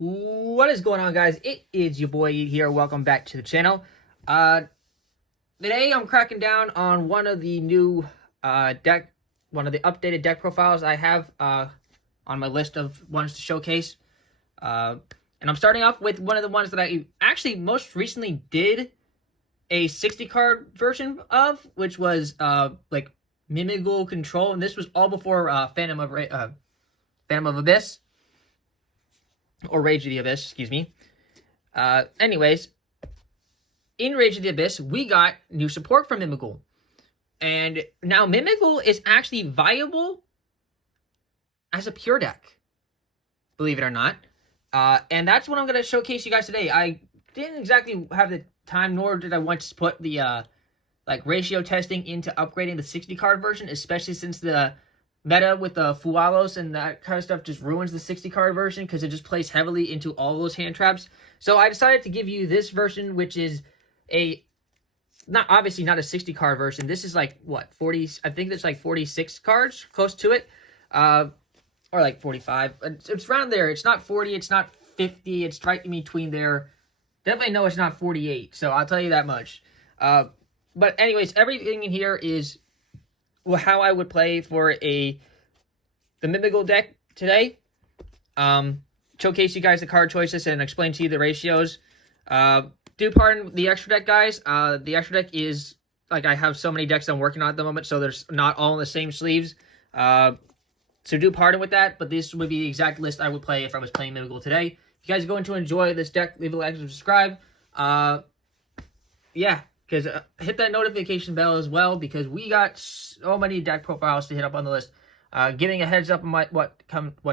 What is going on, guys? It is your boy here. Welcome back to the channel. Today I'm cracking down on one of the new one of the updated deck profiles I have on my list of ones to showcase. And I'm starting off with one of the ones that I actually most recently did a 60 card version of, which was like Mimighoul Control, and this was all before Phantom of Abyss. Or Rage of the Abyss, excuse me. Anyways, in Rage of the Abyss, we got new support from Mimighoul. And now Mimighoul is actually viable as a pure deck, believe it or not. And that's what I'm going to showcase you guys today. I didn't exactly have the time, nor did I want to put the ratio testing into upgrading the 60 card version, especially since the meta with the Fualos and that kind of stuff just ruins the 60 card version because it just plays heavily into all those hand traps. So I decided to give you this version, which is obviously not a 60 card version. This is like what, 40, I think it's like 46 cards, close to it, or like 45. It's around there. It's not 40, it's not 50, it's right in between there. Definitely know it's not 48, so I'll tell you that much. But anyways, everything in here is how I would play for the Mimighoul deck today. Showcase you guys the card choices and explain to you the ratios. Do pardon the extra deck, guys. The extra deck is, like, I have so many decks I'm working on at the moment, so there's not all in the same sleeves. So do pardon with that, but this would be the exact list I would play if I was playing Mimighoul today. If you guys are going to enjoy this deck, leave a like and subscribe. Yeah. Because hit that notification bell as well, because we got so many deck profiles to hit up on the list. Giving a heads up on what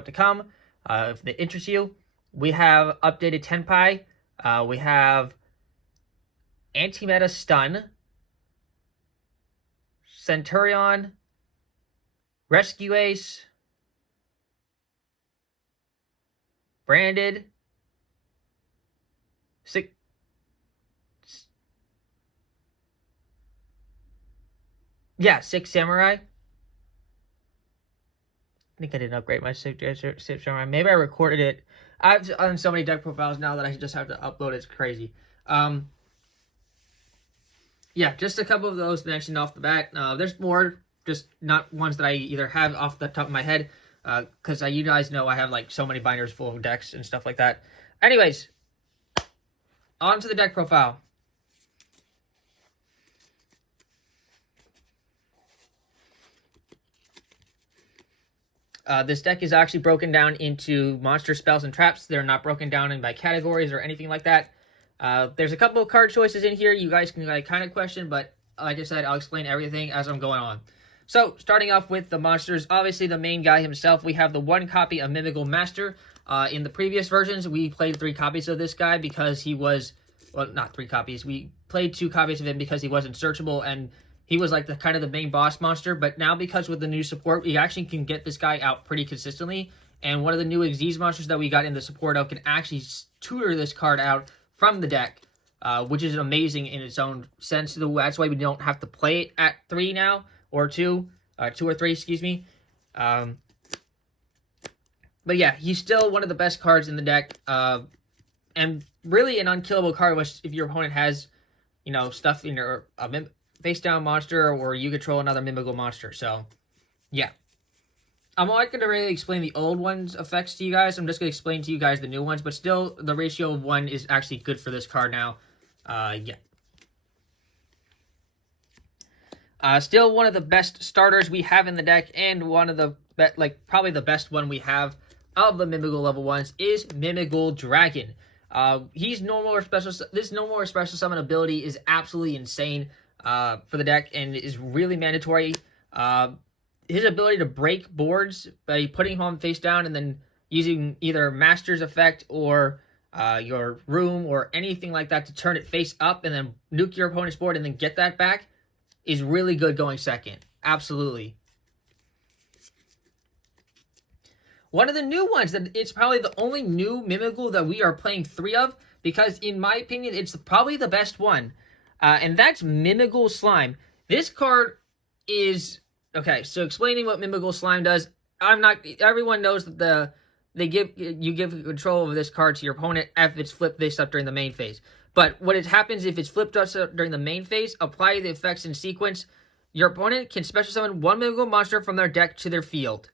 to come, if they interest you. We have updated Tenpai. We have Anti-Meta Stun, Centurion, Rescue Ace, Branded, Six Samurai. I think I didn't upgrade my Six Samurai. Maybe I recorded it. I've done so many deck profiles now that I just have to upload. It's crazy. Yeah, just a couple of those mentioned off the bat. There's more, just not ones that I either have off the top of my head, because you guys know I have like so many binders full of decks and stuff like that. Anyways, on to the deck profile. This deck is actually broken down into monster spells and traps. They're not broken down in by categories or anything like that. There's a couple of card choices in here you guys can kind of question, but like I said, I'll explain everything as I'm going on. So, starting off with the monsters, obviously the main guy himself, we have the one copy of Mimighoul Master. In the previous versions, we played 3 copies of this guy because he was, well, not 3 copies. We played 2 copies of him because he wasn't searchable, and he was like the kind of the main boss monster. But now, because with the new support, we actually can get this guy out pretty consistently. And one of the new Xyz monsters that we got in the support of can actually tutor this card out from the deck, which is amazing in its own sense. That's why we don't have to play it at 3 now, or 2 or 3, excuse me. But yeah, he's still one of the best cards in the deck, and really an unkillable card, which if your opponent has, stuff in your face down monster, or you control another Mimighoul monster. So, yeah. I'm not going to really explain the old ones' effects to you guys. I'm just going to explain to you guys the new ones. But still, the ratio of 1 is actually good for this card now. Yeah. Still one of the best starters we have in the deck, and one of the probably the best one we have of the Mimighoul level 1s is Mimighoul Dragon. He's normal or special. This normal or special summon ability is absolutely insane for the deck, and is really mandatory. His ability to break boards by putting him on face down and then using either Master's Effect or your Room or anything like that to turn it face up and then nuke your opponent's board and then get that back is really good going second. Absolutely. One of the new ones, that it's probably the only new Mimighoul that we are playing 3 of, because in my opinion, it's probably the best one. And that's Mimighoul Slime. This card is... Okay, so explaining what Mimighoul Slime does, everyone knows that you give control over this card to your opponent if it's flipped face up during the main phase. But what happens if it's flipped up during the main phase, apply the effects in sequence. Your opponent can special summon one Mimighoul monster from their deck to their field.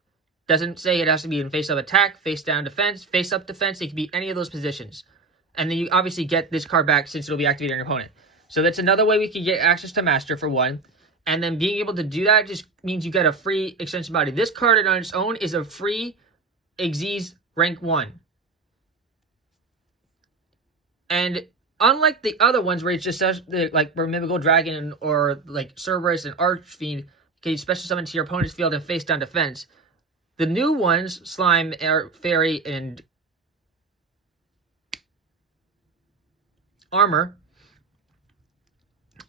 Doesn't say it has to be in face-up attack, face-down defense, face-up defense. It can be any of those positions. And then you obviously get this card back since it'll be activated on your opponent. So that's another way we can get access to Master for one. And then being able to do that just means you get a free extension body. This card on its own is a free Xyz rank 1. And unlike the other ones where it's just like Mimighoul Dragon or like Cerberus and Archfiend, can you special summon to your opponent's field and face down defense. The new ones, Slime, Fairy, and Armor,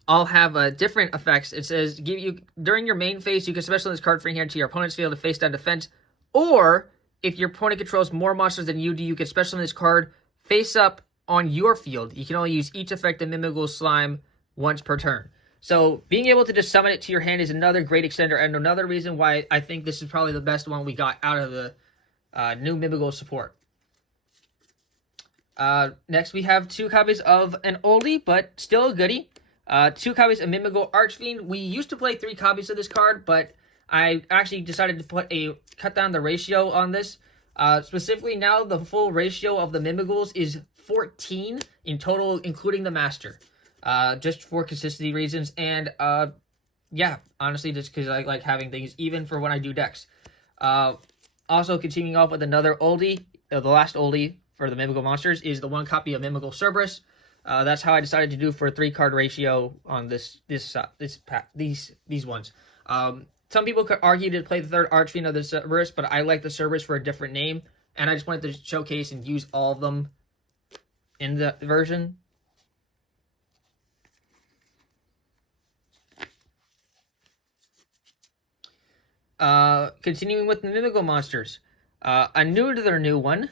all have different effects. It says during your main phase, you can special this card from your hand to your opponent's field to face down defense, or if your opponent controls more monsters than you do, you can special this card face up on your field. You can only use each effect of Mimighoul Slime once per turn. So being able to just summon it to your hand is another great extender, and another reason why I think this is probably the best one we got out of the new Mimighoul support. Next, we have 2 copies of an oldie, but still a goodie. 2 copies of Mimighoul Archfiend. We used to play 3 copies of this card, but I actually decided to cut down the ratio on this. Specifically now, the full ratio of the Mimighouls is 14 in total, including the Master. Just for consistency reasons, and yeah, honestly, just because I like having things even for when I do decks. Also, continuing off with another oldie, the last oldie for the Mimighoul monsters is the 1 copy of Mimighoul Cerberus. That's how I decided to do for a 3-card ratio on these ones. Some people could argue to play the 3rd Archfiend of the Cerberus, but I like the Cerberus for a different name, and I just wanted to showcase and use all of them in the version. Continuing with the Mimighoul monsters. Another new one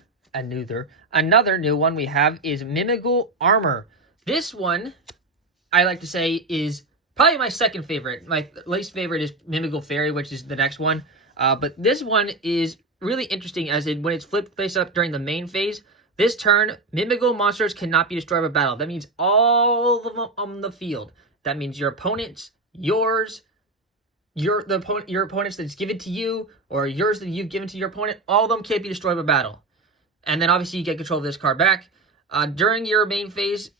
we have is Mimighoul Armor. This one, I like to say, is probably my second favorite. My least favorite is Mimighoul Fairy, which is the next one. But this one is really interesting, as in when it's flipped face up during the main phase. This turn, Mimighoul monsters cannot be destroyed by battle. That means all of them on the field. That means your opponents, yours, your opponents that's given to you, or yours that you've given to your opponent, all of them can't be destroyed by battle. And then obviously you get control of this card back. During your main phase,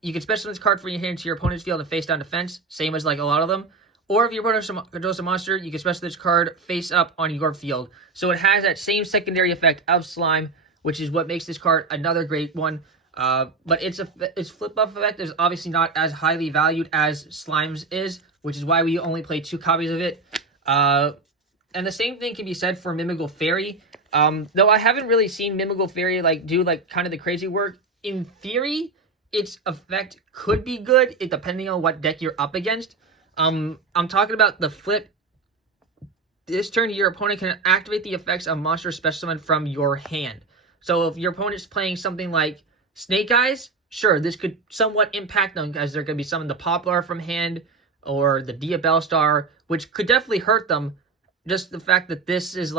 you can special this card from your hand to your opponent's field and face down defense, same as like a lot of them. Or if your opponent controls a monster, you can special this card face up on your field. So it has that same secondary effect of Slime, which is what makes this card another great one. But its flip up effect is obviously not as highly valued as Slime's is, which is why we only play 2 copies of it. And the same thing can be said for Mimighoul Fairy. Though I haven't really seen Mimighoul Fairy do kind of the crazy work. In theory, its effect could be good, depending on what deck you're up against. I'm talking about the flip. This turn, your opponent can activate the effects of monster special summon from your hand. So if your opponent's playing something like Snake Eyes, sure, this could somewhat impact them, as they're going to be summoned the Poplar from hand, or the Diabellstar, which could definitely hurt them. Just the fact that this is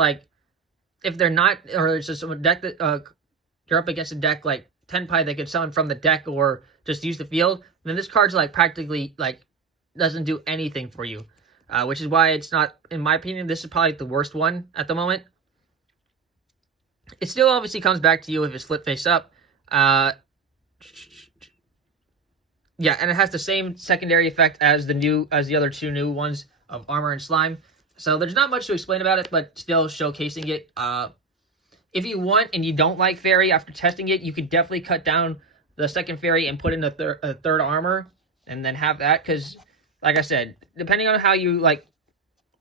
if they're not, or it's just a deck that you're up against a deck like Tenpai that could summon from the deck or just use the field, then this card's practically doesn't do anything for you. Which is why it's not, in my opinion, this is probably the worst one at the moment. It still obviously comes back to you if it's flip face up. Yeah, and it has the same secondary effect as the other 2 new ones of Armor and Slime. So there's not much to explain about it, but still showcasing it. If you want and you don't like Fairy after testing it, you could definitely cut down the second Fairy and put in a third Armor, and then have that, because, like I said, depending on how you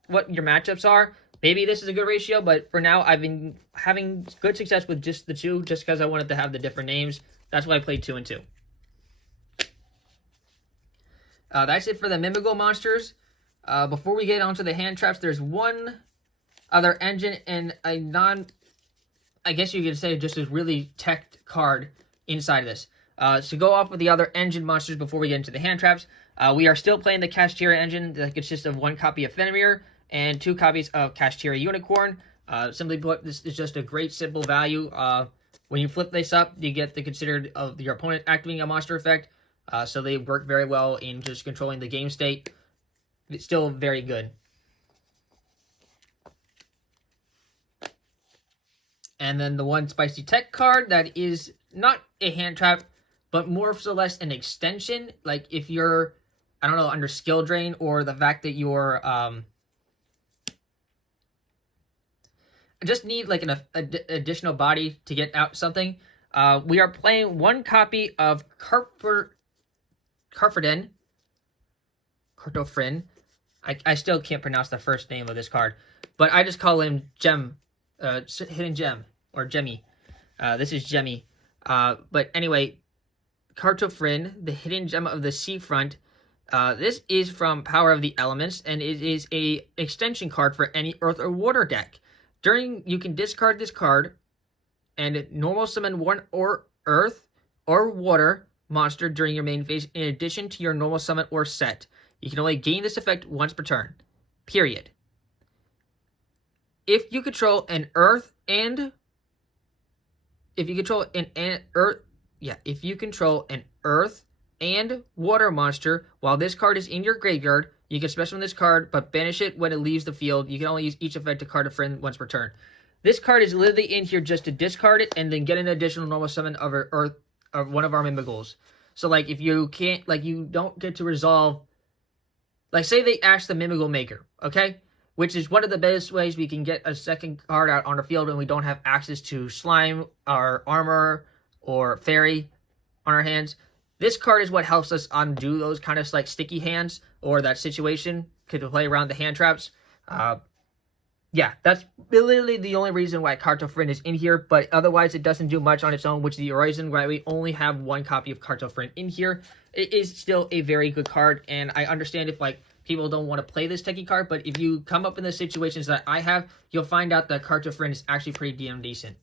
what your matchups are, maybe this is a good ratio, but for now, I've been having good success with just the 2, just because I wanted to have the different names. That's why I played 2 and 2. That's it for the Mimighoul monsters. Before we get onto the hand traps, there's one other engine and a I guess you could say just a really tech card inside of this. To go off with the other engine monsters before we get into the hand traps, we are still playing the Kashtira engine that consists of 1 copy of Fenrir and 2 copies of Kashtira Unicorn. Simply put, this is just a great simple value. When you flip this up, you get the considered of your opponent activating a monster effect. So they work very well in just controlling the game state. It's still very good. And then the one spicy tech card that is not a hand trap, but more so less an extension. Like if you're, I don't know, under skill drain, or the fact that you're just need like an additional body to get out something. We are playing one copy of Carfredin. I still can't pronounce the first name of this card, but I just call him Gem, Hidden Gem, or Gemmy. This is Gemmy. But anyway, Cartofrin, the Hidden Gem of the Seafront. This is from Power of the Elements, and it is a extension card for any Earth or Water deck. You can discard this card and normal summon one or Earth or Water monster during your main phase, in addition to your normal summon or set. You can only gain this effect once per turn. Period. If you control an Earth and Water monster while this card is in your graveyard, you can special summon this card, but banish it when it leaves the field. You can only use each effect to card a friend once per turn. This card is literally in here just to discard it and then get an additional normal summon of Earth of one of our Mimighouls. So like if you can't, like you don't get to resolve, like say they ask the Mimighoul Maker, okay? Which is one of the best ways we can get a second card out on the field when we don't have access to Slime, or Armor, or Fairy on our hands. This card is what helps us undo those kind of like sticky hands, or that situation could play around the hand traps. Yeah, that's literally the only reason why Cartofrin is in here, but otherwise it doesn't do much on its own, which is the reason why we only have one copy of Cartofrin in here. It is still a very good card, and I understand if like people don't want to play this techie card, but if you come up in the situations that I have, you'll find out that Cartofrin is actually pretty damn decent.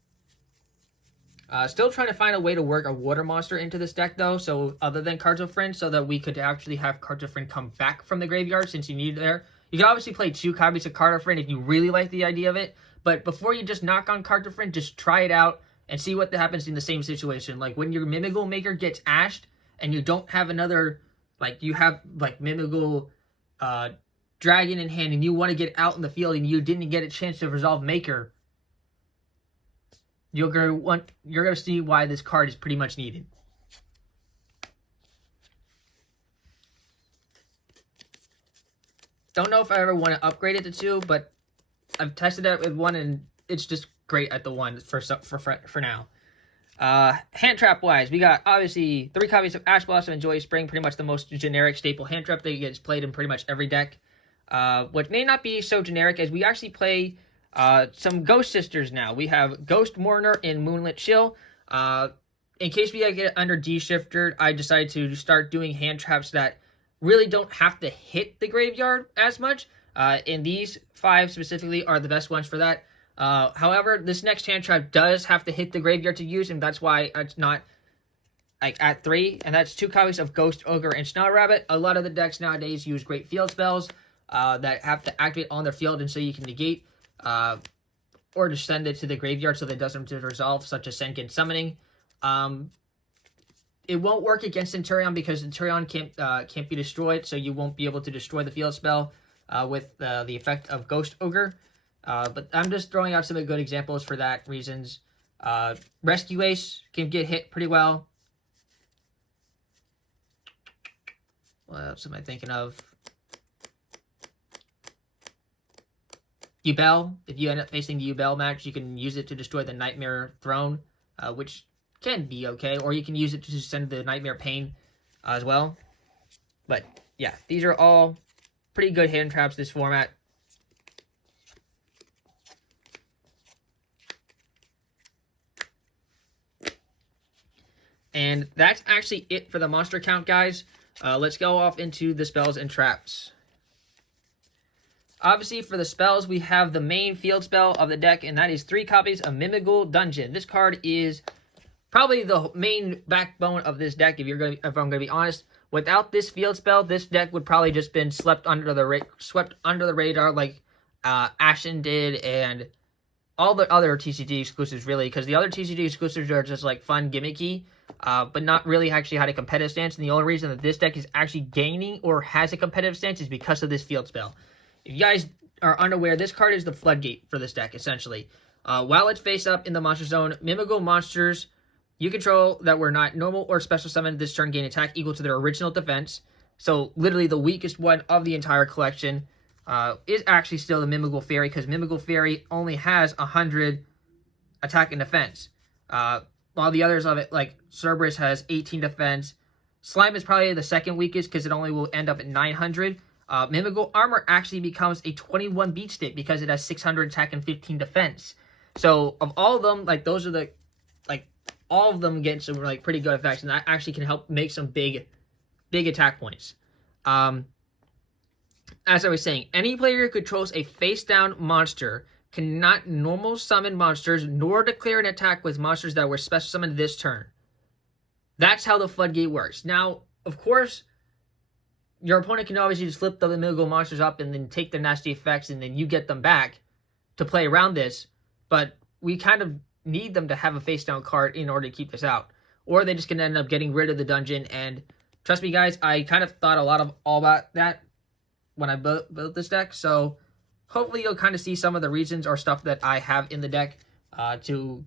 Still trying to find a way to work a water monster into this deck, though, so other than Cartofrin, so that we could actually have Cartofrin come back from the graveyard, since you need it there. You can obviously play 2 copies of Cartofrin if you really like the idea of it, but before you just knock on Cartofrin, just try it out and see what happens in the same situation. Like when your Mimighoul Maker gets ashed, and you don't have another, like you have like Mimighoul Dragon in hand, and you want to get out in the field, and you didn't get a chance to resolve Maker, you're gonna see why this card is pretty much needed. Don't know if I ever want to upgrade it to 2, but I've tested it with 1, and it's just great at the 1 for now. Hand trap wise, we got obviously 3 copies of Ash Blossom and Joy Spring, pretty much the most generic staple hand trap that gets played in pretty much every deck. What may not be so generic, as we actually play some Ghost Sisters now. We have Ghost Mourner and Moonlit Chill. In case we get under D-Shifter, I decided to start doing hand traps that really don't have to hit the graveyard as much. And these 5 specifically are the best ones for that. However, this next hand trap does have to hit the graveyard to use, and that's why it's not like at 3. And that's 2 copies of Ghost Ogre and Snow Rabbit. A lot of the decks nowadays use great field spells that have to activate on their field, and so you can negate or just send it to the graveyard so that it doesn't resolve, such as Senkin Summoning. It won't work against Centurion because Centurion can't be destroyed, so you won't be able to destroy the field spell with the effect of Ghost Ogre. But I'm just throwing out some good examples for that reasons. Rescue Ace can get hit pretty well. What else am I thinking of? Yubel. If you end up facing the Yubel match, you can use it to destroy the Nightmare Throne, which can be okay. Or you can use it to send the Nightmare Pain as well. But yeah, these are all pretty good hand traps this format. And that's actually it for the monster count, guys. Let's go off into the spells and traps. Obviously, for the spells, we have the main field spell of the deck, and that is 3 copies of Mimighoul Dungeon. This card is probably the main backbone of this deck, if I'm going to be honest. Without this field spell, this deck would probably just been swept under the radar like Ashen did, and all the other TCG exclusives, really, because the other TCG exclusives are just like fun, gimmicky, but not really actually had a competitive stance. And the only reason that this deck is actually gaining or has a competitive stance is because of this field spell. If you guys are unaware, this card is the floodgate for this deck, essentially. While it's face up in the monster zone, Mimighoul monsters you control that were not normal or special summoned this turn gain attack equal to their original defense. So literally the weakest one of the entire collection is actually still the Mimighoul Fairy, because Mimighoul Fairy only has 100 attack and defense. While the others of it, like Cerberus, has 18 defense. Slime is probably the second weakest because it only will end up at 900. Mimighoul Armor actually becomes a 21 beat stick because it has 600 attack and 15 defense. So of all of them, like those are the, like all of them get some like pretty good effects, and that actually can help make some big attack points. As I was saying, any player who controls a face-down monster cannot normal summon monsters nor declare an attack with monsters that were special summoned this turn. That's how the floodgate works. Now, of course, your opponent can obviously just flip the Mimighoul monsters up and then take their nasty effects, and then you get them back to play around this. But we kind of need them to have a face-down card in order to keep this out. Or they just can end up getting rid of the dungeon. And trust me, guys, I kind of thought a lot of all about that when I built this deck. So hopefully you'll kind of see some of the reasons or stuff that I have in the deck to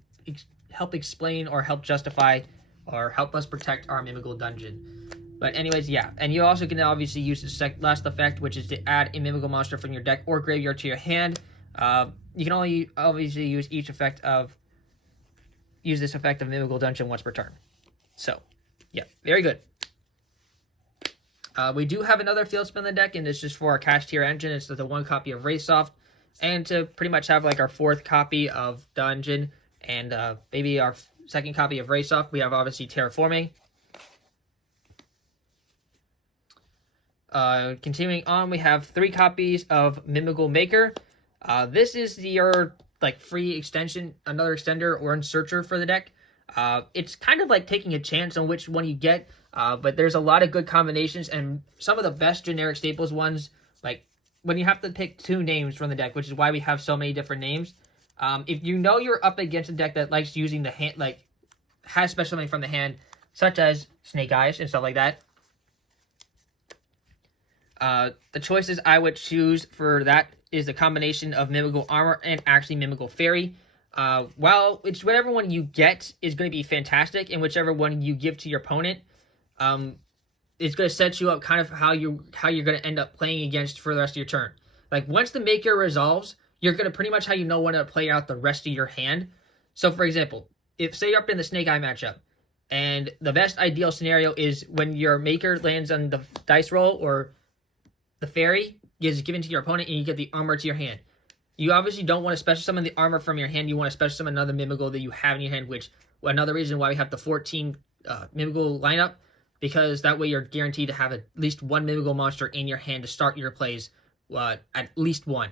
help explain or help justify or help us protect our Mimighoul dungeon. But anyways, yeah. And you also can obviously use the last effect, which is to add a Mimighoul monster from your deck or graveyard to your hand. You can only obviously use this effect of Mimighoul dungeon once per turn. So, yeah, very good. We do have another field spin in the deck, and it's just for our cash tier engine. It's the one copy of Raysoft, and to pretty much have like our fourth copy of Dungeon, and maybe our second copy of Raysoft. We have obviously Terraforming. Continuing on, we have 3 copies of Mimighoul Maker. This is your like free extension, another extender or inserter for the deck. It's kind of like taking a chance on which one you get. But there's a lot of good combinations, and some of the best generic staples ones, like when you have to pick 2 names from the deck, which is why we have so many different names. If you know you're up against a deck that likes using the hand, like has special money from the hand, such as Snake Eyes and stuff like that, the choices I would choose for that is the combination of Mimighoul Armor and actually Mimighoul Fairy. While it's whatever one you get is going to be fantastic, and whichever one you give to your opponent, it's going to set you up kind of how you're going to end up playing against for the rest of your turn. Like once the Maker resolves, you're going to pretty much how you know when to play out the rest of your hand. So for example, if say you're up in the Snake Eye matchup, and the best ideal scenario is when your Maker lands on the dice roll or the Fairy is given to your opponent and you get the armor to your hand. You obviously don't want to special summon the armor from your hand. You want to special summon another Mimighoul that you have in your hand, which another reason why we have the 14 Mimighoul lineup, because that way you're guaranteed to have at least one Mimighoul monster in your hand to start your plays, at least one.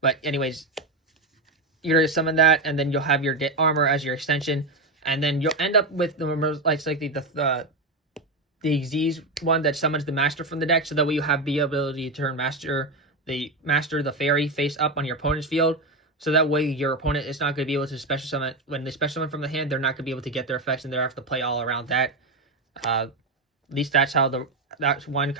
But anyways, you're going to summon that, and then you'll have your armor as your extension, and then you'll end up with the Xyz one that summons the master from the deck, so that way you have the ability to turn master the fairy face up on your opponent's field, so that way your opponent is not going to be able to special summon. When they special summon from the hand, they're not going to be able to get their effects, and they have to play all around that. At least that's how that's one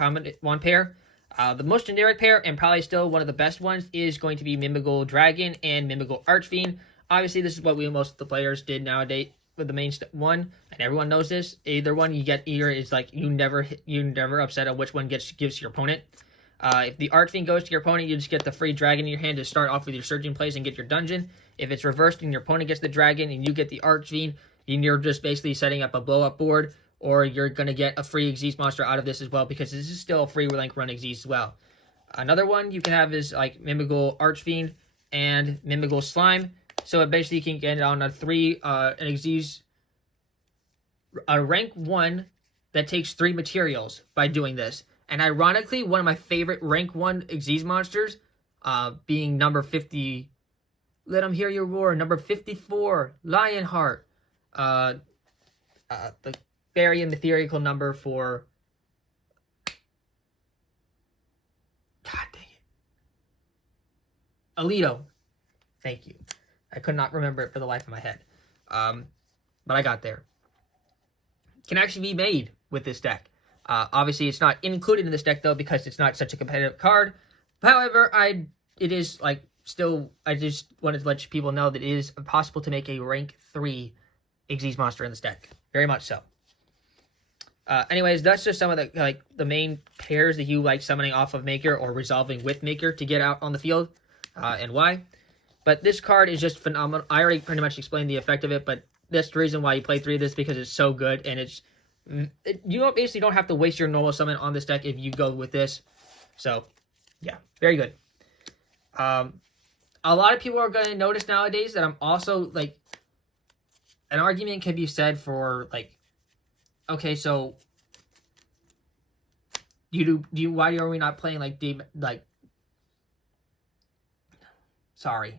pair. The most generic pair, and probably still one of the best ones, is going to be Mimighoul Dragon and Mimighoul Archfiend. Obviously, this is what most of the players did nowadays with the main one, and everyone knows this. Either one you get, either is like you never upset at which one gives to your opponent. If the Archfiend goes to your opponent, you just get the free dragon in your hand to start off with your surging plays and get your dungeon. If it's reversed and your opponent gets the dragon and you get the Archfiend, you're just basically setting up a blow up board, or you're going to get a free Xyz monster out of this as well, because this is still a free link run Xyz as well. Another one you can have is like Mimighoul Archfiend and Mimighoul Slime. So it basically can get on an Xyz, a rank 1 that takes 3 materials by doing this. And ironically, one of my favorite rank 1 Xyz monsters, being number 50, Let 'em Hear Your Roar, number 54, Lionheart, the very ethereal number for, God dang it, Alito. Thank you. I could not remember it for the life of my head. But I got there. Can actually be made with this deck. Obviously, it's not included in this deck, though, because it's not such a competitive card. However, it is, like, still, I just wanted to let people know that it is possible to make a rank 3 Xyz monster in this deck. Very much so. Anyways, that's just some of the main pairs that you like summoning off of Maker or resolving with Maker to get out on the field, and why. But this card is just phenomenal. I already pretty much explained the effect of it, but that's the reason why you play 3 of this, because it's so good, and you basically don't have to waste your normal summon on this deck if you go with this. So, yeah, very good. A lot of people are going to notice nowadays that I'm also, like, an argument can be said for, like, okay, so why are we not playing like sorry.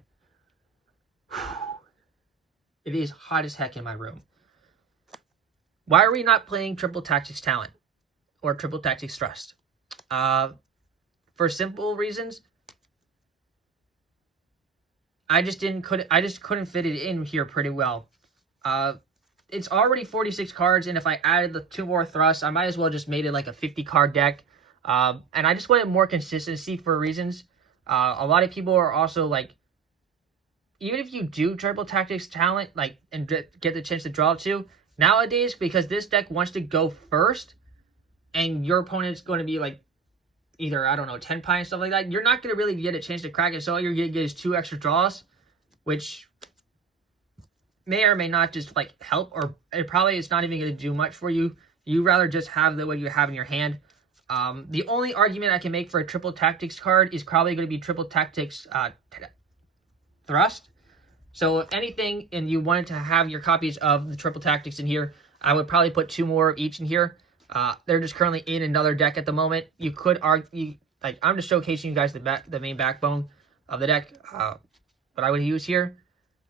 It is hot as heck in my room. Why are we not playing Triple Tactics Talent or Triple Tactics Thrust? For simple reasons. I just couldn't fit it in here pretty well. It's already 46 cards, and if I added the 2 more thrusts, I might as well just made it like a 50 card deck. And I just wanted more consistency for reasons. A lot of people are also like, even if you do Triple Tactics Talent, like, and get the chance to draw 2, nowadays, because this deck wants to go first, and your opponent's going to be like, either, I don't know, 10 pie and stuff like that, you're not going to really get a chance to crack it, so all you're going to get is 2 extra draws, which may or may not just, like, help, or it probably is not even going to do much for you. You rather just have what you have in your hand. The only argument I can make for a Triple Tactics card is probably going to be Triple Tactics Thrust. So if anything, and you wanted to have your copies of the Triple Tactics in here, I would probably put 2 more of each in here. They're just currently in another deck at the moment. You could argue, like, I'm just showcasing you guys the main backbone of the deck, what I would use here.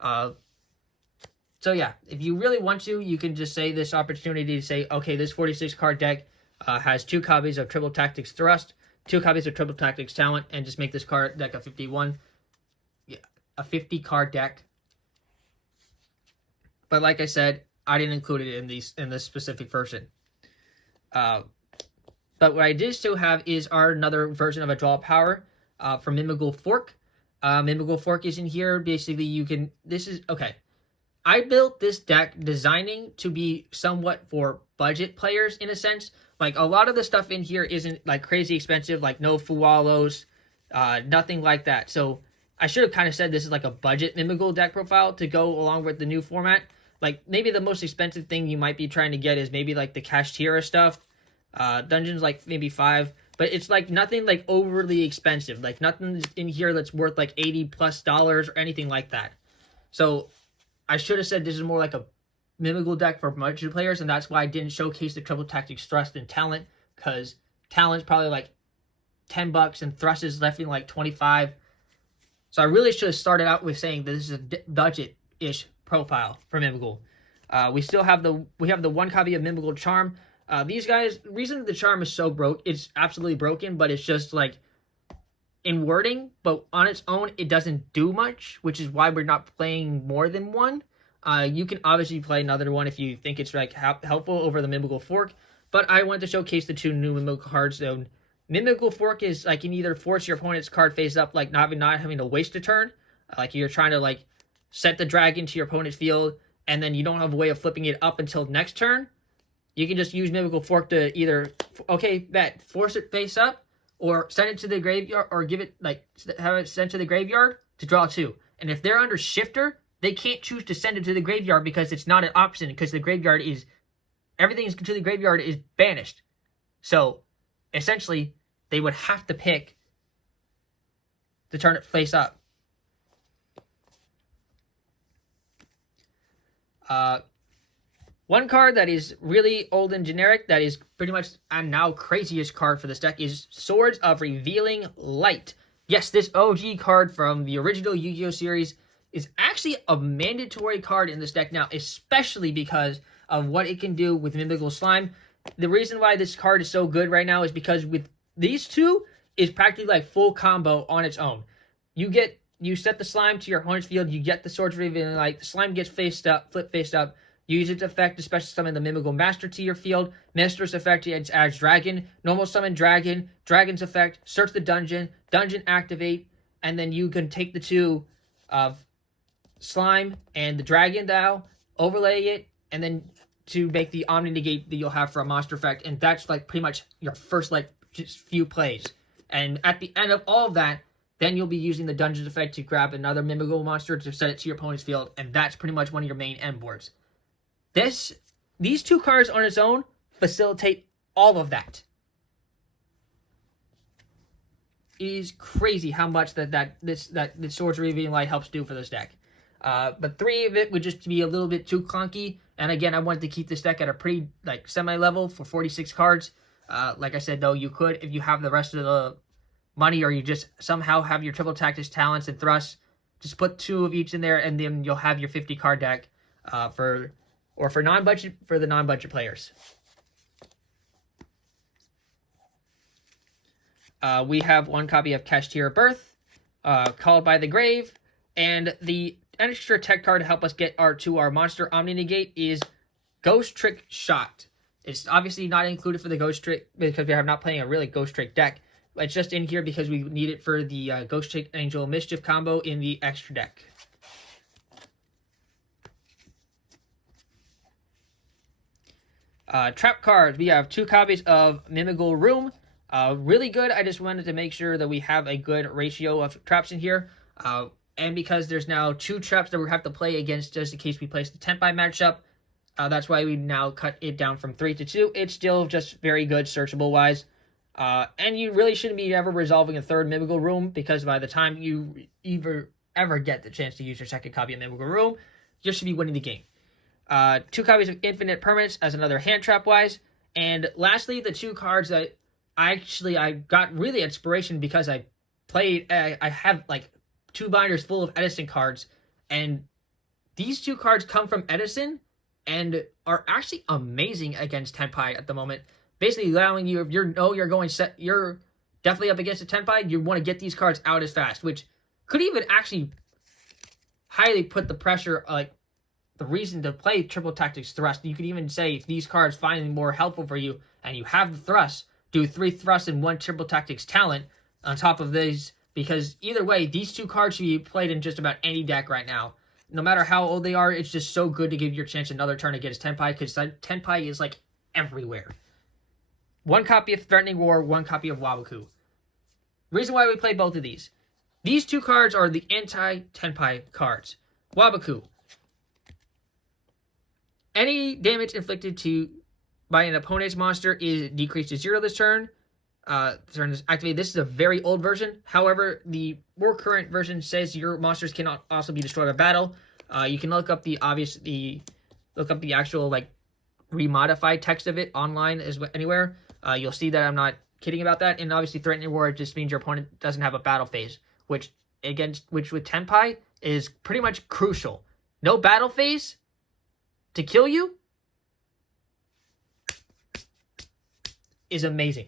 So yeah, if you really want to, you can just say this opportunity to say, okay, this 46 card deck has 2 copies of Triple Tactics Thrust, 2 copies of Triple Tactics Talent, and just make this card deck a 51. Yeah, a 50 card deck. But like I said, I didn't include it in this specific version. But what I did still have is another version of a draw power from Mimighoul Fork. Mimighoul Fork is in here. Basically, okay. I built this deck designing to be somewhat for budget players in a sense. Like, a lot of the stuff in here isn't like crazy expensive, like no Fuwalos, nothing like that. So I should have kind of said this is like a budget Mimighoul deck profile to go along with the new format. Like, maybe the most expensive thing you might be trying to get is maybe like the Kashtira stuff. Dungeons like maybe 5. But it's like nothing like overly expensive. Like, nothing in here that's worth like $80+ or anything like that. So I should have said this is more like a Mimighoul deck for budget players, and that's why I didn't showcase the Triple Tactics Thrust and Talent, because Talent's probably like $10 and Thrust is left in like 25. So I really should have started out with saying that this is a budget-ish profile for Mimighoul. We have the 1 copy of Mimighoul Charm. These guys, the reason the Charm is so broke, it's absolutely broken, but it's just like in wording, but on its own, it doesn't do much, which is why we're not playing more than 1. You can obviously play another one if you think it's like helpful over the Mimighoul Fork, but I wanted to showcase the 2 new Mimighoul cards. So Mimighoul Fork is like, you can either force your opponent's card face up, like not having to waste a turn, like you're trying to like set the dragon to your opponent's field, and then you don't have a way of flipping it up until next turn. You can just use Mimighoul Fork to either, force it face up, or send it to the graveyard, or have it sent to the graveyard to draw 2. And if they're under Shifter, they can't choose to send it to the graveyard because it's not an option, because the graveyard is, everything to the graveyard is banished. So, essentially, they would have to pick to turn it face up. One card that is really old and generic, that is pretty much a now craziest card for this deck, is Swords of Revealing Light. Yes, this OG card from the original Yu-Gi-Oh! Series is actually a mandatory card in this deck now, especially because of what it can do with Mimighoul Slime. The reason why this card is so good right now is because with these 2, is practically like full combo on its own. You get you set the slime to your opponent's field, you get the Swords Revealing Light, the slime gets flip face up, you use its effect to special summon the Mimighoul Master to your field, Mistress effect adds Dragon, normal summon Dragon, Dragon's effect, search the dungeon, dungeon activate, and then you can take the two of slime and the Dragon Dial, overlay it, and then to make the Omni Negate that you'll have for a monster effect, and that's like pretty much your first like just few plays. And at the end of all of that, then you'll be using the Dungeons effect to grab another Mimighoul monster to set it to your opponent's field, and that's pretty much one of your main end boards. These two cards on its own facilitate all of that. It is crazy how much this Swords Revealing Light helps do for this deck. But 3 of it would just be a little bit too clunky, and again, I wanted to keep this deck at a pretty like semi-level for 46 cards. Like I said, though, you could, if you have the rest of the money, or you just somehow have your triple tactics, talents, and thrusts, just put 2 of each in there, and then you'll have your 50 card deck for the non-budget players. We have 1 copy of Kashtira Birth, Called by the Grave, and the extra tech card to help us get to our monster Omni Negate is Ghost Trick Shot. It's obviously not included for the Ghost Trick because we are not playing a really Ghost Trick deck. It's just in here because we need it for the Ghost Trick Angel Mischief combo in the extra deck. Trap cards. We have 2 copies of Mimighoul Room. Really good. I just wanted to make sure that we have a good ratio of traps in here. And because there's now 2 traps that we have to play against just in case we place the Tenpai matchup, that's why we now cut it down from 3 to 2. It's still just very good searchable-wise. And you really shouldn't be ever resolving a 3rd Mimighoul Room, because by the time you ever get the chance to use your 2nd copy of Mimighoul Room, you should be winning the game. 2 copies of Infinite Permanence as another hand trap-wise. And lastly, the 2 cards that I got really inspiration because I have like 2 binders full of Edison cards, and these 2 cards come from Edison and are actually amazing against Tenpai at the moment. Basically allowing you, if you're definitely up against a Tenpai, you want to get these cards out as fast, which could even actually highly put the pressure, like the reason to play Triple Tactics Thrust. You could even say if these cards finally more helpful for you and you have the thrust, do 3 thrusts and 1 Triple Tactics talent on top of these, because either way, these 2 cards should be played in just about any deck right now. No matter how old they are, it's just so good to give your chance another turn against Tenpai, because Tenpai is like everywhere. 1 copy of Threatening War, 1 copy of Waboku. Reason why we play both of these. These 2 cards are the anti-Tenpai cards. Waboku. Any damage inflicted by an opponent's monster is decreased to 0 this turn. Turn is activated. This is a very old version. However, the more current version says your monsters cannot also be destroyed by battle. You can look up the actual like remodified text of it online anywhere. You'll see that I'm not kidding about that. And obviously, Threatening War just means your opponent doesn't have a battle phase, which with Tenpai is pretty much crucial. No battle phase to kill you is amazing.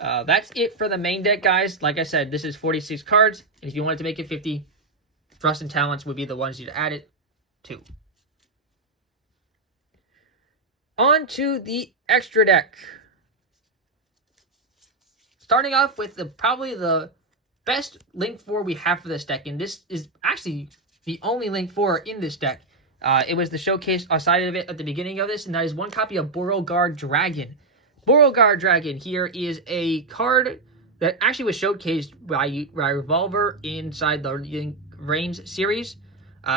That's it for the main deck, guys. Like I said, this is 46 cards. And if you wanted to make it 50, Thrust and Talents would be the ones you'd add it to. On to the extra deck. Starting off with probably the best Link 4 we have for this deck. And this is actually the only Link 4 in this deck. It was the showcase side of it at the beginning of this. And that is 1 copy of Beauregard Dragon. Beauregard Dragon here is a card that actually was showcased by Revolver inside the Link Reigns series.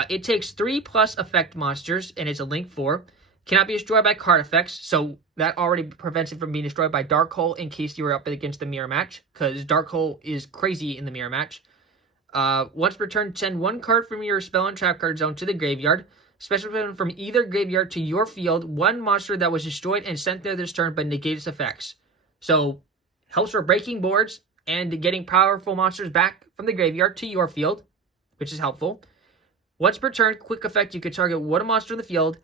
It takes 3+ effect monsters, and it's a Link 4. Cannot be destroyed by card effects, so that already prevents it from being destroyed by Dark Hole in case you were up against the Mirror Match, because Dark Hole is crazy in the Mirror Match. Once per turn, send 1 card from your spell and trap card zone to the graveyard. Special summon from either graveyard to your field 1 monster that was destroyed and sent there this turn but negate its effects. So, helps for breaking boards and getting powerful monsters back from the graveyard to your field, which is helpful. Once per turn, quick effect, you can target 1 monster in the field,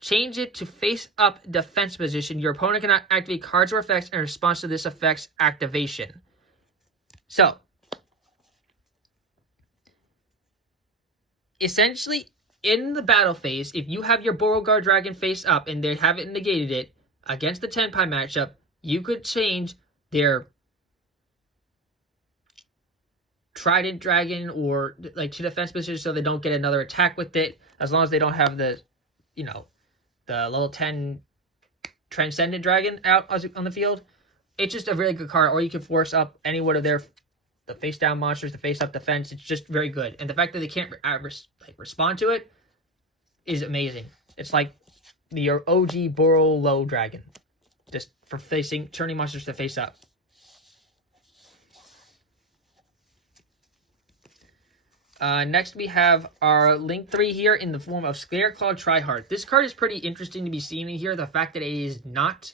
change it to face-up defense position. Your opponent cannot activate cards or effects in response to this effect's activation. So, essentially, in the battle phase, if you have your Beauregard Dragon face up and they haven't negated it against the Tenpai matchup, you could change their Trident Dragon or like to defense position so they don't get another attack with it, as long as they don't have the, you know, the level 10 Transcendent Dragon out on the field. It's just a really good card. Or you can force up any one of their the face down monsters, the face up defense. It's just very good, and the fact that they can't respond to it is amazing. It's like the OG Boro Low Dragon, just for turning monsters to face up. Next, we have our Link 3 here in the form of Scareclaw Tryhard. This card is pretty interesting to be seen in here. The fact that it is not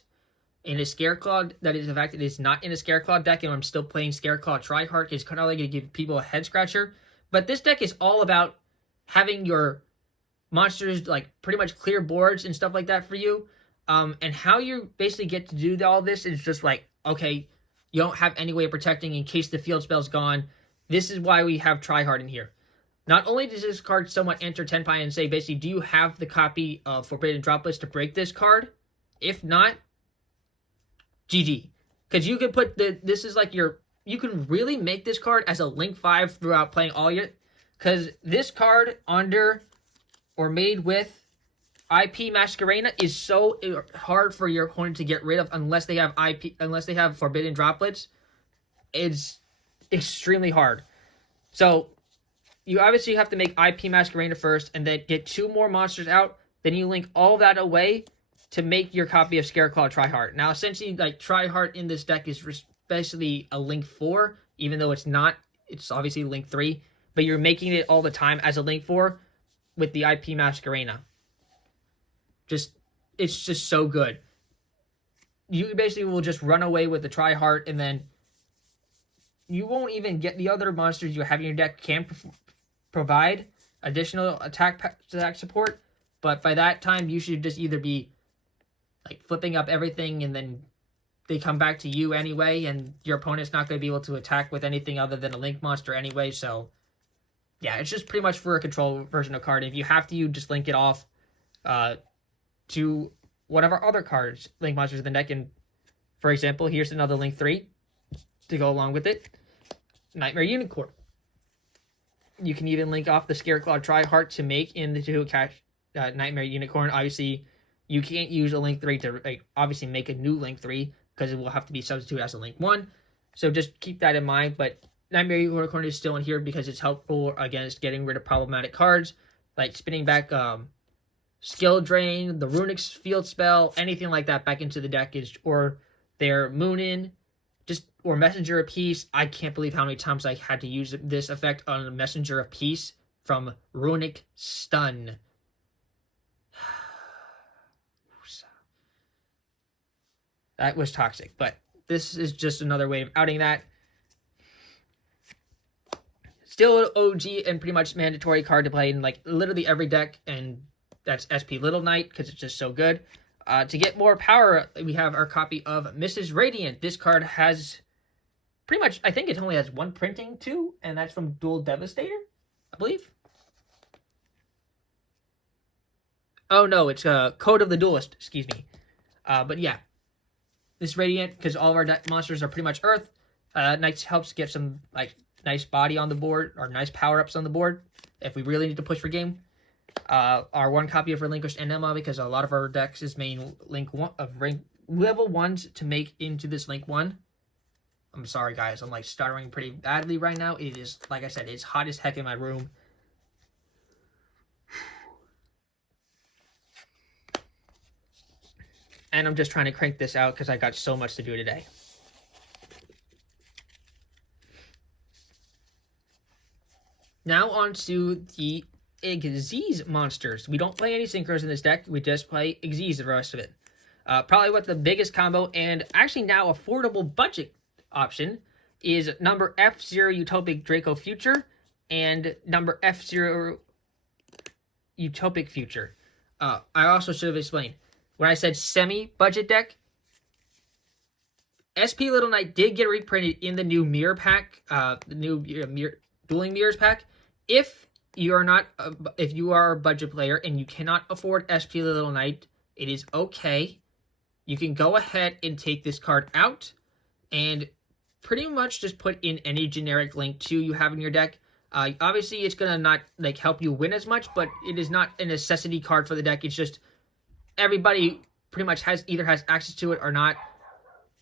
in a Scareclaw, that is the fact that it is not in a Scareclaw deck, and I'm still playing Scareclaw Tryhard is kind of like going to give people a head scratcher. But this deck is all about having your monsters like pretty much clear boards and stuff like that for you. And how you basically get to do all this is just like, okay, you don't have any way of protecting in case the field spell's gone. This is why we have Tryhard in here. Not only does this card somewhat enter Tenpai and say, basically, do you have the copy of Forbidden Droplets to break this card? If not, GG. Because you can put this is like you can really make this card as a Link 5 throughout playing all your, because this card under or made with IP Masquerena is so hard for your opponent to get rid of unless they have Forbidden Droplets. It's extremely hard. So you obviously have to make IP Masquerena first and then get 2 more monsters out. Then you link all that away to make your copy of Scareclaw Tryhard. Now, essentially, like, Tryhard in this deck is basically a Link 4, even though it's not. It's obviously Link 3. But you're making it all the time as a Link 4 with the IP Masquerena. It's just so good. You basically will just run away with the Tryhard, and then you won't even get the other monsters you have in your deck can provide additional attack support, but by that time you should just either be like flipping up everything and then they come back to you anyway, and your opponent's not going to be able to attack with anything other than a Link monster anyway. So yeah, it's just pretty much for a control version of card. If you have to, you just link it off to one of our other cards, Link monsters in the deck. And for example, here's another Link 3 to go along with it, Nightmare Unicorn. You can even link off the Scareclaw Tryhard to make into a Nightmare Unicorn. Obviously, you can't use a Link 3 to obviously make a new Link 3 because it will have to be substituted as a Link 1. So just keep that in mind. But Nightmare Unicorn is still in here because it's helpful against getting rid of problematic cards like spinning back Skill Drain, the Runic Field Spell, anything like that back into the deck, or their Moonin, or Messenger of Peace. I can't believe how many times I had to use this effect on a Messenger of Peace from Runic Stun. That was toxic, but this is just another way of outing that. Still an OG and pretty much mandatory card to play in like literally every deck, and that's SP Little Knight because it's just so good. To get more power, we have our copy of Mrs. Radiant. This card has pretty much, I think it only has 1 printing too, and that's from Dual Devastator, I believe. Oh no, it's Code of the Duelist, excuse me. But yeah, this Radiant, because all of our monsters are pretty much Earth, Knights helps get some like nice body on the board, or nice power-ups on the board, if we really need to push for game. Our 1 copy of Relinquished Enema, because a lot of our decks is main Link 1 of rank level 1s to make into this Link 1. I'm sorry guys, I'm like stuttering pretty badly right now. It is, like I said, it's hot as heck in my room. And I'm just trying to crank this out because I got so much to do today. Now on to the Xyz monsters. We don't play any Synchros in this deck. We just play Xyz the rest of it. Probably what the biggest combo and actually now affordable budget option is number F0 Utopic Draco Future and number F0 Utopic Future. I also should have explained. When I said semi-budget deck, SP Little Knight did get reprinted in the new mirror pack, the new dueling mirrors pack. If you are a budget player and you cannot afford SP Little Knight, it is okay. You can go ahead and take this card out and pretty much just put in any generic link to you have in your deck. Obviously, it's gonna not like help you win as much, but it is not a necessity card for the deck. It's just everybody pretty much either has access to it or not.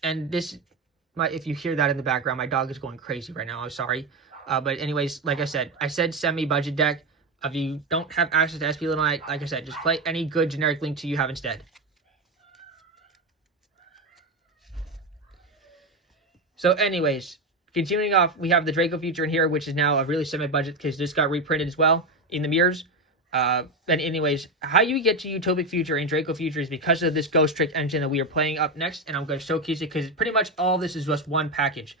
And if you hear that in the background, my dog is going crazy right now. I'm sorry. But anyways, like I said semi-budget deck. If you don't have access to SP Little Knight, like I said, just play any good generic link to you have instead. So anyways, continuing off, we have the Draco Future in here, which is now a really semi-budget because this got reprinted as well in the mirrors. And anyways, how you get to Utopic Future and Draco Future is because of this Ghost Trick engine that we are playing up next, and I'm going to showcase it because pretty much all this is just one package.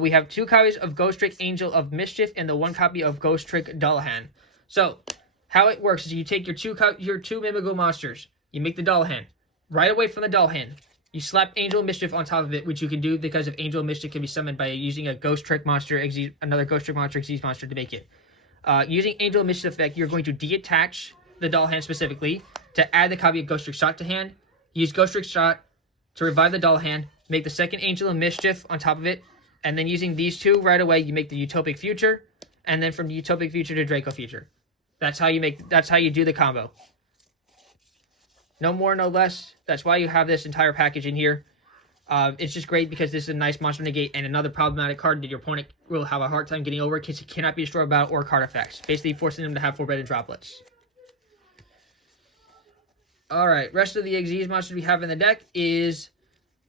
We have 2 copies of Ghost Trick Angel of Mischief and the 1 copy of Ghost Trick Dullahan. So, how it works is you take your two Mimighoul monsters, you make the Dullahan. Right away from the Dullahan, you slap Angel of Mischief on top of it, which you can do because of Angel of Mischief can be summoned by using a Ghost Trick monster, another Ghost Trick monster, Xyz monster to make it. Using Angel of Mischief effect, you're going to detach the Dullahan specifically to add the copy of Ghost Trick Shot to hand. Use Ghost Trick Shot to revive the Dullahan, make the second Angel of Mischief on top of it, and then using these 2 right away, you make the Utopic Future, and then from Utopic Future to Draco Future. That's how you do the combo. No more, no less. That's why you have this entire package in here. It's just great because this is a nice monster negate and another problematic card that your opponent will have a hard time getting over because it cannot be destroyed by battle or card effects, basically forcing them to have forbidden droplets. Alright, rest of the Xyz monsters we have in the deck is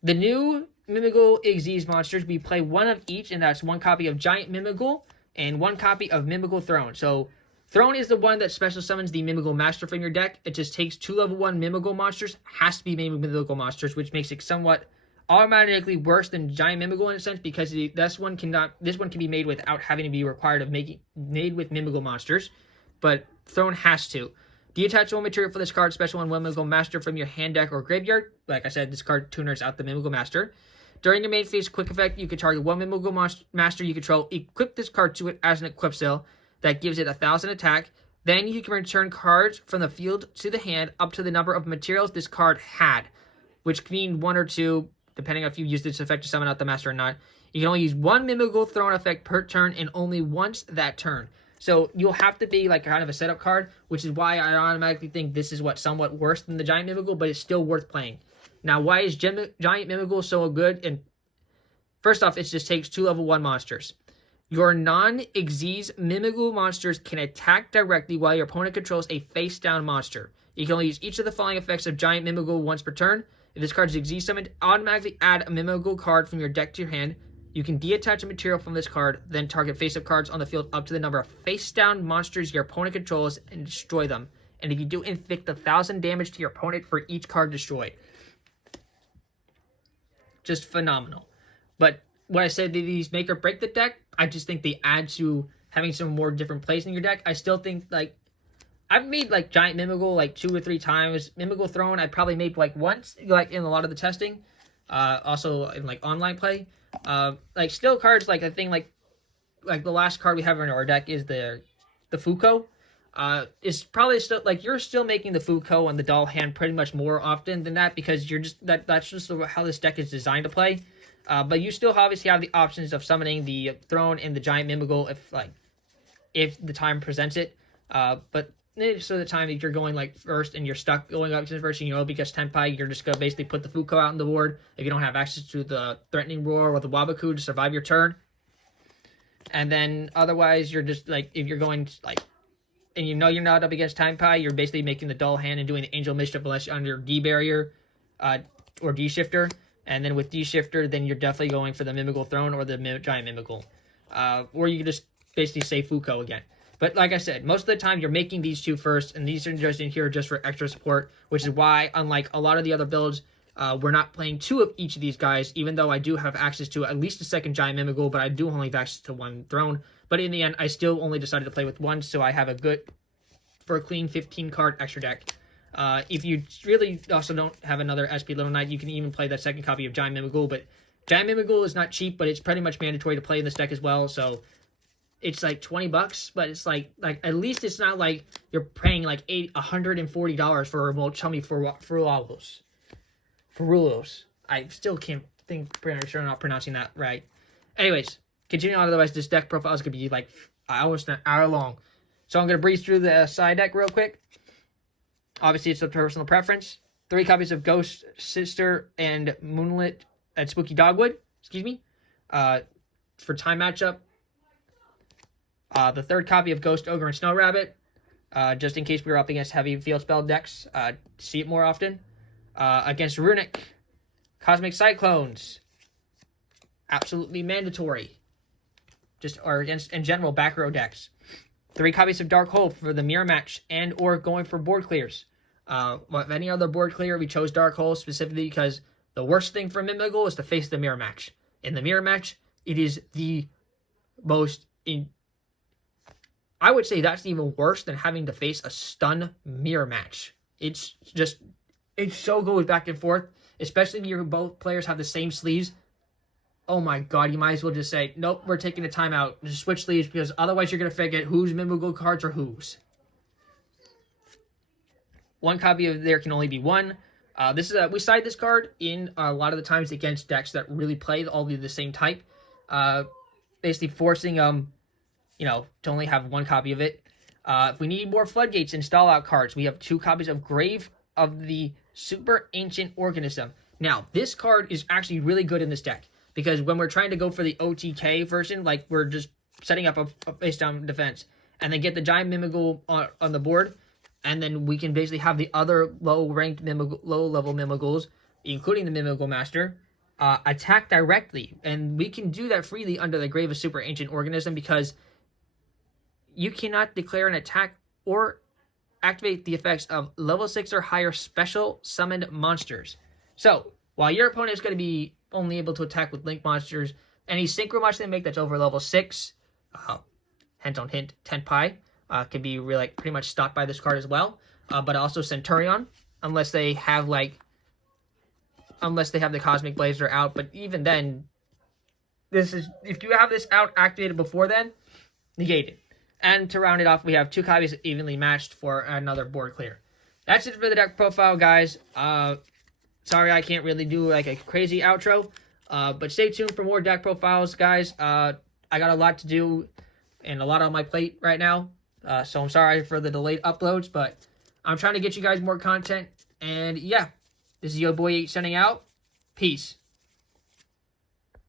the new Mimighoul Xyz monsters. We play 1 of each, and that's 1 copy of Giant Mimighoul and 1 copy of Mimighoul Throne. So Throne is the one that special summons the Mimighoul Master from your deck. It just takes 2 level 1 Mimighoul monsters, has to be Mimighoul monsters, which makes it somewhat automatically worse than Giant Mimighoul in a sense because this one can be made without having to be required of made with Mimighoul monsters, but Throne has to. Detach 1 material for this card, special 1 Mimighoul Master from your hand, deck, or graveyard. Like I said, this card tuners out the Mimighoul Master. During your main phase quick effect, you can target 1 Mimighoul Master you control, equip this card to it as an equip skill. That gives it 1,000 attack. Then you can return cards from the field to the hand up to the number of materials this card had, which can mean 1 or 2, depending on if you use this effect to summon out the master or not. You can only use 1 Mimighoul Throne effect per turn and only once that turn. So you'll have to be like kind of a setup card, which is why I automatically think this is somewhat worse than the Giant Mimighoul, but it's still worth playing. Now, why is Giant Mimighoul so good? And first off, it just takes 2 level 1 monsters. Your non-Xyz Mimighoul monsters can attack directly while your opponent controls a face-down monster. You can only use each of the following effects of Giant Mimighoul once per turn. If this card is Xyz summoned, automatically add a Mimighoul card from your deck to your hand. You can detach a material from this card, then target face-up cards on the field up to the number of face-down monsters your opponent controls and destroy them. And if you do, inflict 1,000 damage to your opponent for each card destroyed. Just phenomenal. But when I said these make or break the deck, I just think they add to having some more different plays in your deck. I still think, like, I've made, like, Giant Mimighoul, like, 2 or 3 times. Mimighoul Throne, I probably made, like, once, like, in a lot of the testing. Also, in, like, online play. Like, still cards, like, a thing, like the last card we have in our deck is the Fuko. Is probably still, like, you're still making the Fuko and the Dullahan pretty much more often than that because you're just, that's just how this deck is designed to play. But you still obviously have the options of summoning the Throne and the Giant Mimighoul if the time presents it. But so the time that you're going like first and you're stuck going up to the first, because Tenpai, you're just gonna basically put the Fuko out on the board if you don't have access to the Threatening Roar or the Wabaku to survive your turn. And then otherwise, you're just like, if you're going like, and you're not up against Tenpai, you're basically making the Dullahan and doing the Angel Mischief unless you're under D barrier or D shifter. And then with D shifter, then you're definitely going for the Mimighoul Throne or the Giant Mimighoul. Or you can just basically say Fuko again. But like I said, most of the time you're making these 2 first, and these are just in here just for extra support, which is why, unlike a lot of the other builds, we're not playing 2 of each of these guys, even though I do have access to at least a second Giant Mimighoul, but I do only have access to 1 Throne. But in the end, I still only decided to play with 1, so I have for a clean 15-card extra deck. If you really also don't have another SP Little Knight, you can even play that second copy of Giant Mimighoul, but Giant Mimighoul is not cheap, but it's pretty much mandatory to play in this deck as well. So it's like $20, but it's like at least it's not like you're paying like $140 for a remote chummy for Furulos. I still can't pretty sure I'm not pronouncing that right. Anyways, continuing on, otherwise this deck profile is gonna be like almost an hour long. So I'm gonna breeze through the side deck real quick. Obviously, it's a personal preference. 3 copies of Ghost Sister and Moonlit and Spooky Dogwood. Excuse me. For time matchup. The 3rd copy of Ghost Ogre and Snow Rabbit. Just in case we were up against heavy field spell decks. See it more often. Against Runic. Cosmic Cyclones. Absolutely mandatory. Or against, in general, back row decks. 3 copies of Dark Hole for the mirror match and or going for board clears. With any other board clear, we chose Dark Hole specifically because the worst thing for Mimighoul is to face the mirror match. In the mirror match, it is the most... I would say that's even worse than having to face a stun mirror match. It so goes back and forth, especially if both players have the same sleeves. Oh my god, you might as well just say, nope, we're taking a timeout. Just switch sleeves, because otherwise you're going to forget whose Mimighoul cards are whose. 1 copy of there can only be 1. We side this card in a lot of the times against decks that really play all the same type. Basically forcing to only have 1 copy of it. If we need more Floodgates and stall out cards, we have 2 copies of Grave of the Super Ancient Organism. Now, this card is actually really good in this deck, because when we're trying to go for the OTK version, like we're just setting up a face-down defense, and then get the Giant Mimighoul on the board, and then we can basically have the other low-level Mimighouls, including the Mimighoul Master, attack directly. And we can do that freely under the Grave of Super Ancient Organism, because you cannot declare an attack or activate the effects of level 6 or higher special summoned monsters. So, while your opponent is going to be only able to attack with link monsters, any synchro monster they make that's over level 6, hint on hint, 10 pi, can be really, pretty much stopped by this card as well. But also Centurion, unless they have the Cosmic Blazer out. But even then, if you have this out activated before then, negate it. And to round it off, we have 2 copies evenly matched for another board clear. That's it for the deck profile, guys. Sorry I can't really do like a crazy outro, but stay tuned for more deck profiles, guys. I got a lot to do and a lot on my plate right now, so I'm sorry for the delayed uploads, but I'm trying to get you guys more content. And yeah, this is your boy 8 signing out. Peace.